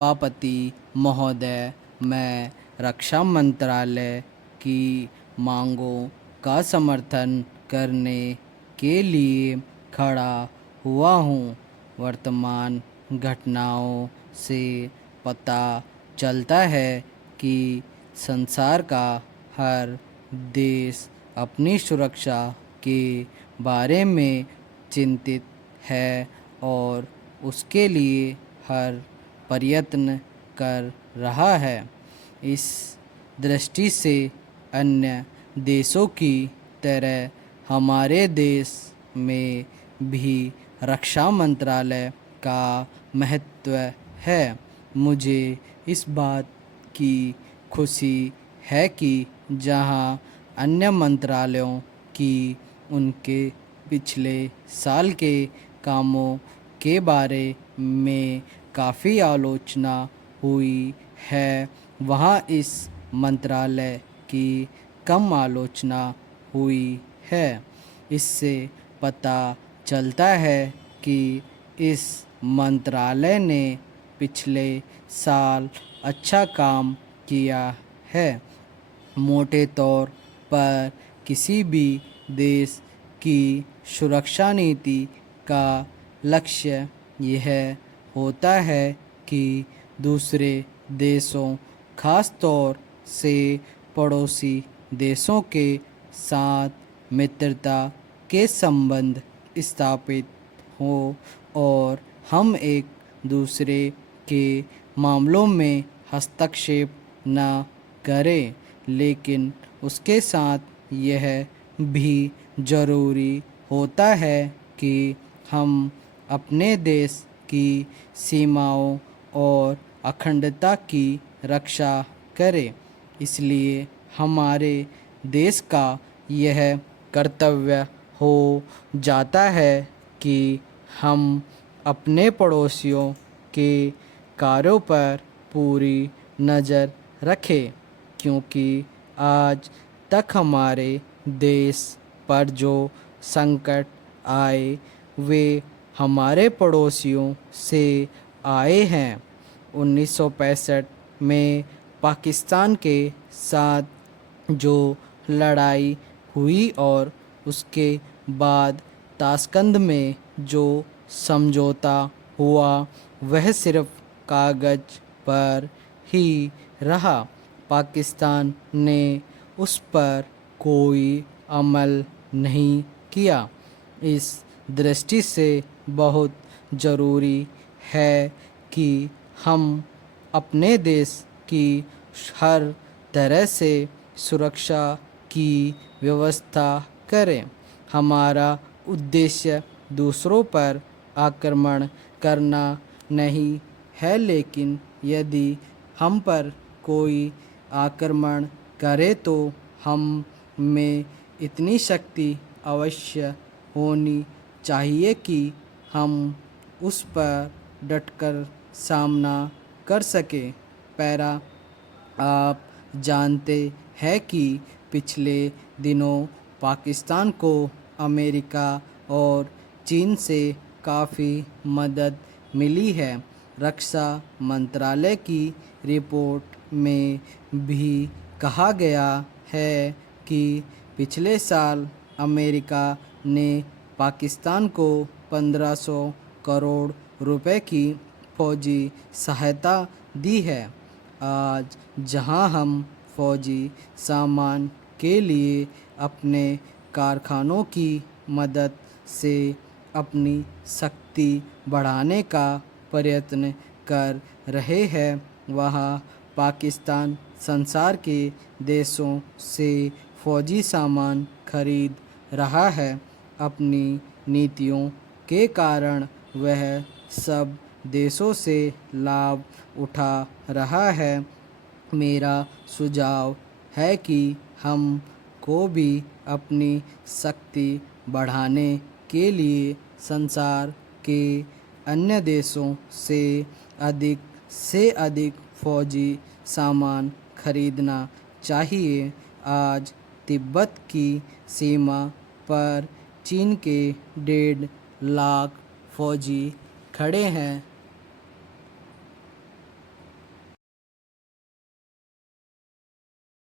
सभापति महोदय, मैं रक्षा मंत्रालय की मांगों का समर्थन करने के लिए खड़ा हुआ हूँ। वर्तमान घटनाओं से पता चलता है कि संसार का हर देश अपनी सुरक्षा के बारे में चिंतित है और उसके लिए हर प्रयत्न कर रहा है। इस दृष्टि से अन्य देशों की तरह हमारे देश में भी रक्षा मंत्रालय का महत्व है। मुझे इस बात की खुशी है कि जहां अन्य मंत्रालयों की उनके पिछले साल के कामों के बारे में काफ़ी आलोचना हुई है, वहाँ इस मंत्रालय की कम आलोचना हुई है। इससे पता चलता है कि इस मंत्रालय ने पिछले साल अच्छा काम किया है। मोटे तौर पर किसी भी देश की सुरक्षा नीति का लक्ष्य यह होता है कि दूसरे देशों, खास तौर से पड़ोसी देशों के साथ मित्रता के संबंध स्थापित हो और हम एक दूसरे के मामलों में हस्तक्षेप न करें, लेकिन उसके साथ यह भी ज़रूरी होता है कि हम अपने देश की सीमाओं और अखंडता की रक्षा करें। इसलिए हमारे देश का यह कर्तव्य हो जाता है कि हम अपने पड़ोसियों के कार्यों पर पूरी नज़र रखें, क्योंकि आज तक हमारे देश पर जो संकट आए वे हमारे पड़ोसियों से आए हैं। 1965 में पाकिस्तान के साथ जो लड़ाई हुई और उसके बाद ताशकंद में जो समझौता हुआ वह सिर्फ कागज़ पर ही रहा। पाकिस्तान ने उस पर कोई अमल नहीं किया। इस दृष्टि से बहुत ज़रूरी है कि हम अपने देश की हर तरह से सुरक्षा की व्यवस्था करें। हमारा उद्देश्य दूसरों पर आक्रमण करना नहीं है, लेकिन यदि हम पर कोई आक्रमण करे तो हम में इतनी शक्ति अवश्य होनी चाहिए कि हम उस पर डटकर सामना कर सकें। पैरा, आप जानते हैं कि पिछले दिनों पाकिस्तान को अमेरिका और चीन से काफ़ी मदद मिली है। रक्षा मंत्रालय की रिपोर्ट में भी कहा गया है कि पिछले साल अमेरिका ने पाकिस्तान को 1500 करोड़ रुपए की फौजी सहायता दी है। आज जहां हम फौजी सामान के लिए अपने कारखानों की मदद से अपनी शक्ति बढ़ाने का प्रयत्न कर रहे हैं, वहाँ पाकिस्तान संसार के देशों से फौजी सामान खरीद रहा है। अपनी नीतियों के कारण वह सब देशों से लाभ उठा रहा है। मेरा सुझाव है कि हम को भी अपनी शक्ति बढ़ाने के लिए संसार के अन्य देशों से अधिक फौजी सामान खरीदना चाहिए। आज तिब्बत की सीमा पर चीन के 1.5 लाख फौजी खड़े हैं।